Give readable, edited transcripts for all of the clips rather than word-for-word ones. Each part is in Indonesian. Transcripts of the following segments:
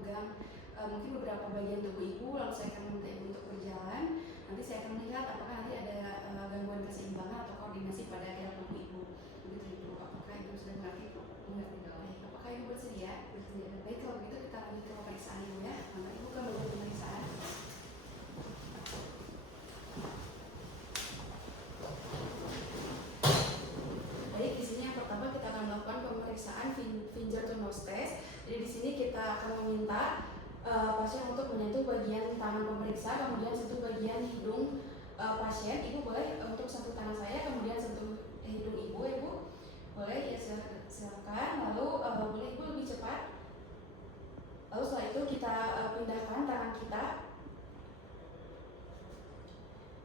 memegang mungkin beberapa bagian tubuh ibu, lalu saya akan meminta ibu untuk berjalan. Nanti saya akan melihat apakah nanti ada gangguan keseimbangan atau koordinasi pada gerak tubuh ibu. Begitu ibu, apakah ibu sudah mengerti? Mengerti dong. Apakah ibu bersedia? Bersedia. Baik, kalau begitu kita lanjut ke pemeriksaan ibu ya. Nanti ibu kan melakukan pemeriksaan. Baik, di sini yang pertama kita akan melakukan pemeriksaan finger to nose test. Jadi di sini kita akan meminta pasien untuk menyentuh bagian tangan pemeriksa, kemudian sentuh bagian hidung pasien. Ibu boleh untuk sentuh tangan saya, kemudian sentuh hidung ibu, ibu boleh ya, silakan. Lalu boleh ibu lebih cepat. Lalu setelah itu kita pindahkan tangan kita.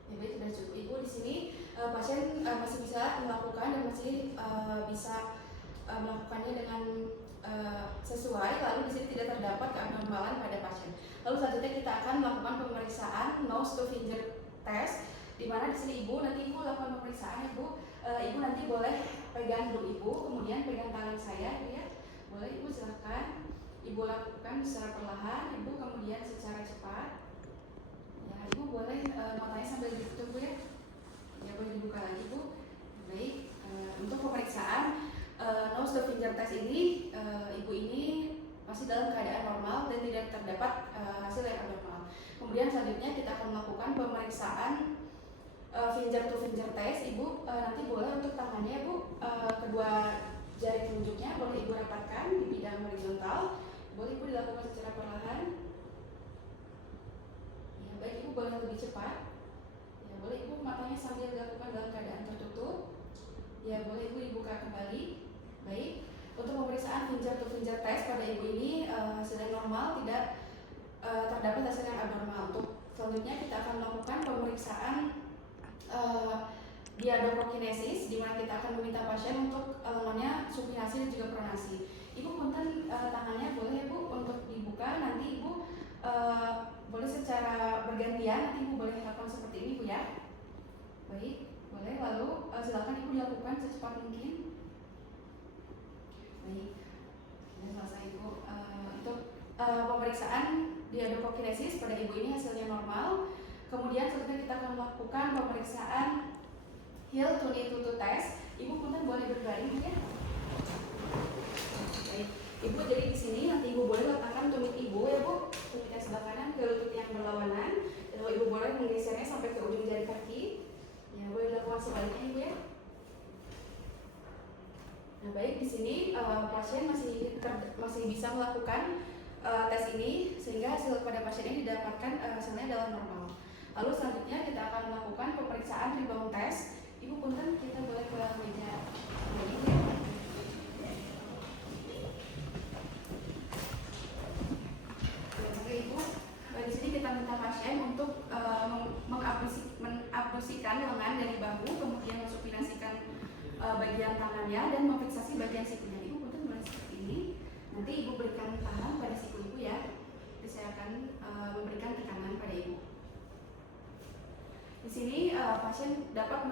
Ya, baik, sudah cukup ibu. Di sini pasien masih bisa melakukan dan masih bisa melakukannya dengan sesuai, lalu di sini tidak terdapat keabnormalan pada pasien. Lalu selanjutnya kita akan melakukan pemeriksaan nose to finger test, di mana di sini ibu lakukan pemeriksaan ibu. Ibu nanti boleh pegang hidung ibu, kemudian pegang tangan saya, ya. Boleh ibu, silakan. Ibu lakukan secara perlahan, ibu kemudian secara cepat. Ya, ibu boleh matanya sambil ditutup ya. Ya, boleh dibuka lagi ibu. Baik, untuk pemeriksaan nose to finger test ini, ibu ini masih dalam keadaan normal dan tidak terdapat hasil yang abnormal. Kemudian selanjutnya kita akan melakukan pemeriksaan finger to finger test. Ibu nanti boleh untuk tangannya ibu, kedua jari telunjuknya boleh ibu rapatkan di bidang horizontal. Boleh ibu dilakukan secara perlahan. Ya, baik, ibu boleh lebih cepat. Ya, boleh ibu matanya sambil dilakukan dalam keadaan tertutup. Ya, boleh ibu dibuka kembali. Baik, untuk pemeriksaan finger to finger test pada ibu ini hasilnya normal, tidak terdapat hasil yang abnormal. Untuk selanjutnya kita akan melakukan pemeriksaan diadoprokinesis, di mana kita akan meminta pasien untuk lengannya supinasi dan juga pronasi. Ibu punten tangannya boleh ibu untuk dibuka, nanti ibu boleh secara bergantian, nanti ibu boleh lakukan seperti ini bu ya. Baik, boleh. Lalu silakan ibu dilakukan secepat mungkin. Baik, sudah selesai ibu. Untuk pemeriksaan diadoprokinesis pada ibu ini hasilnya normal. Kemudian selanjutnya kita akan melakukan pemeriksaan heel to knee to test. Ibu punten boleh berbaring ya. Baik, ibu jadi di sini nanti ibu boleh letakkan tumit ibu ya bu, tumit yang sebelah kanan ke lutut yang berlawanan. Lalu ibu boleh menggesernya sampai ke ujung jari kaki. Ya, boleh dilakukan sebaliknya ibu ya. Nah, baik, di sini pasien masih bisa melakukan tes ini sehingga hasil pada pasien ini didapatkan hasilnya adalah normal. Lalu selanjutnya kita akan melakukan pemeriksaan rebound test. Ibu punten, kita boleh ke meja ini ya. Oke ibu, di sini kita minta pasien untuk mengabduksikan lengan dari bahu, kemudian mensupinasikan bagian tangannya dan memfiksasi bagian sikunya. Ibu punten boleh seperti ini. Nanti ibu berikan tangan pada siku ibu ya. Jadi saya akan memberikan tekanan pada ibu. Di sini pasien dapat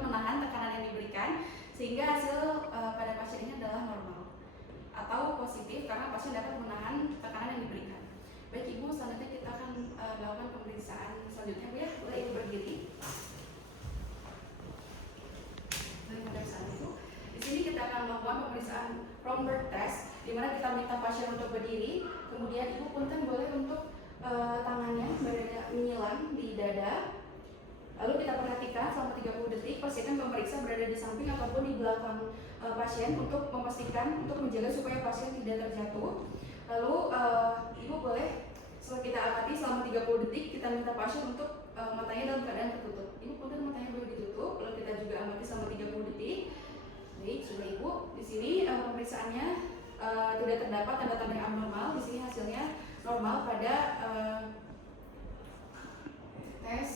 menahan tekanan yang diberikan sehingga hasil pada pasien ini adalah normal atau positif karena pasien dapat menahan tekanan yang diberikan. Baik ibu, selanjutnya kita akan melakukan pemeriksaan selanjutnya bu ya. Boleh ibu berdiri. Di sini kita akan melakukan pemeriksaan Romberg test, di mana kita minta pasien untuk berdiri, kemudian ibu punten boleh untuk tangannya menyilang di dada. Lalu kita perhatikan selama 30 detik pasien pemeriksa berada di samping ataupun di belakang pasien untuk memastikan, untuk menjaga supaya pasien tidak terjatuh. Lalu ibu boleh setelah kita amati selama 30 detik, kita minta pasien untuk matanya dalam keadaan tertutup. Ibu punten matanya boleh ditutup, lalu kita juga amati selama 30 detik. Baik, sudah ibu. Di sini pemeriksaannya tidak terdapat tanda-tanda yang abnormal. Di sini hasilnya normal pada tes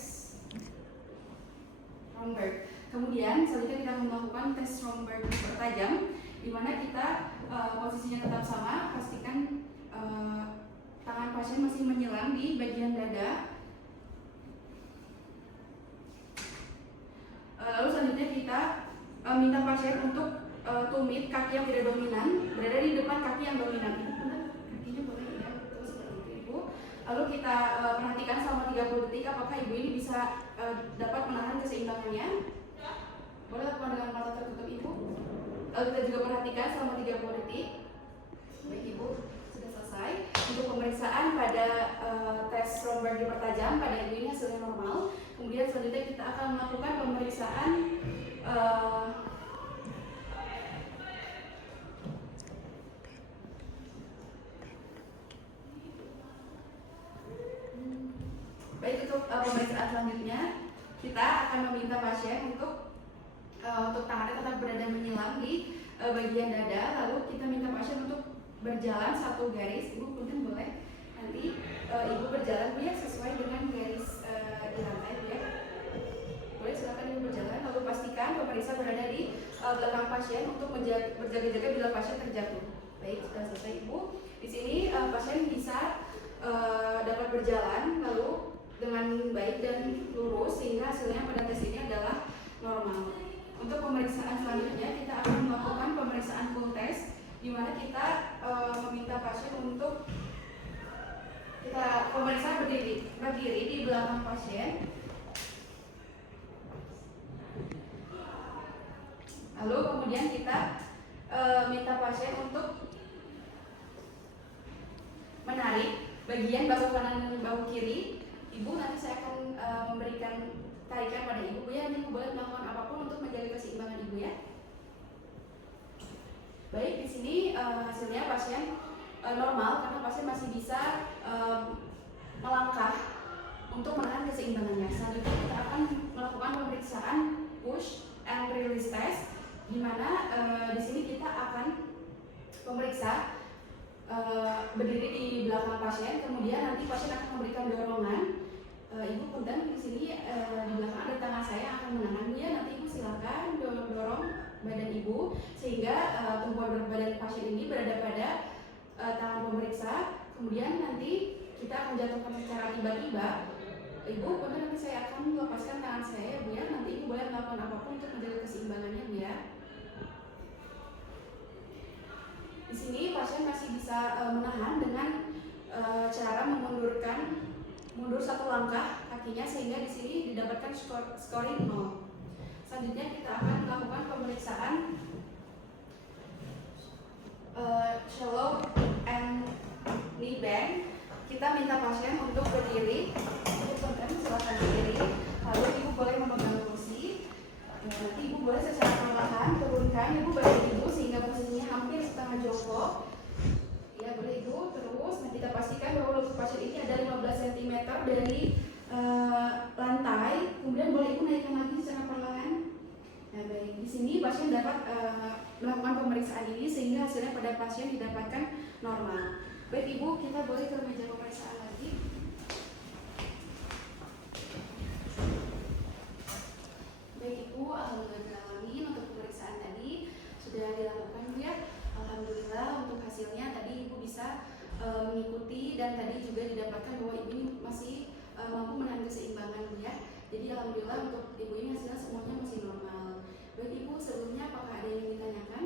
Romberg. Kemudian selanjutnya kita melakukan tes Romberg bertajam, di mana kita posisinya tetap sama. Pastikan tangan pasien masih menyelam di bagian dada. Lalu selanjutnya kita minta pasien untuk tumit kaki yang tidak dominan berada di depan kaki yang dominan. Lalu kita perhatikan selama 30 detik apakah ibu ini bisa dapat menahan keseimbangannya. Boleh lakukan dengan mata tertutup ibu. Lalu kita juga perhatikan selama 30 detik. Baik ibu, sudah selesai. Untuk pemeriksaan pada tes Romberg dipertajam pada ibu ini hasilnya normal. Kemudian selanjutnya kita akan melakukan pemeriksaan baik untuk pemeriksaan selanjutnya kita akan meminta pasien untuk tangannya tetap berada menyelam di bagian dada, lalu kita minta pasien untuk berjalan satu garis. Ibu punten boleh nanti ibu berjalan Bu ya sesuai dengan garis di lantai Bu ya. Boleh silakan ibu berjalan, lalu pastikan pemeriksa berada di belakang pasien untuk berjaga-jaga bila pasien terjatuh. Baik, sudah selesai ibu. Di sini pasien bisa dapat berjalan lalu dengan baik dan lurus sehingga hasilnya pada tes ini adalah normal. Untuk pemeriksaan selanjutnya kita akan melakukan pemeriksaan full test, di mana kita meminta pasien untuk kita pemeriksaan berdiri di belakang pasien. Lalu kemudian kita minta pasien untuk menarik bagian bahu kanan dan bahu kiri. Ibu, nanti saya akan memberikan tarikan pada ibu ya, nanti ibu boleh melakukan apapun untuk menjaga keseimbangan ibu ya. Baik, di sini hasilnya pasien normal karena pasien masih bisa melangkah untuk menahan keseimbangannya. Selanjutnya kita akan melakukan pemeriksaan push and release test, di mana di sini kita akan memeriksa berdiri di belakang pasien, kemudian nanti pasien akan memberikan dorongan. Ibu punten di sini di belakang ada tangan saya yang akan menahan ya. Nanti ibu silakan dorong badan ibu sehingga tumpuan badan pasien ini berada pada tangan pemeriksa. Kemudian nanti kita akan jatuhkan secara tiba-tiba. Ibu punten nanti saya akan melepaskan tangan saya Bu ya. Nanti ibu boleh melakukan apapun untuk menjaga keseimbangannya Bu ya. Di sini pasien masih bisa menahan dengan cara mundur satu langkah kakinya sehingga di sini didapatkan scoring 0. Selanjutnya kita akan melakukan pemeriksaan shallow and knee bend. Kita minta pasien untuk berdiri. Silakan berdiri. Lalu ibu boleh memegang kursi. Nanti ibu boleh secara perlahan turunkan ibu badan ibu sehingga posisinya hampir setengah jongkok. Ya boleh ibu terus. Nah kita pastikan bahwa lutut pasien ini ada 15 cm dari lantai. Kemudian boleh ibu naikkan lagi secara perlahan. Nah baik, di sini pasien dapat melakukan pemeriksaan ini sehingga hasilnya pada pasien didapatkan normal. Baik ibu, kita boleh ke meja pemeriksaan lagi. Baik ibu, alhamdulillah untuk pemeriksaan tadi sudah dilakukan Bu ya. Alhamdulillah untuk hasilnya tadi ibu bisa mengikuti dan tadi juga didapatkan bahwa ibu ini masih mampu menahan keseimbangan Bu ya. Jadi alhamdulillah untuk ibu ini hasilnya semuanya masih normal. Baik ibu, sebelumnya apakah ada yang ditanyakan?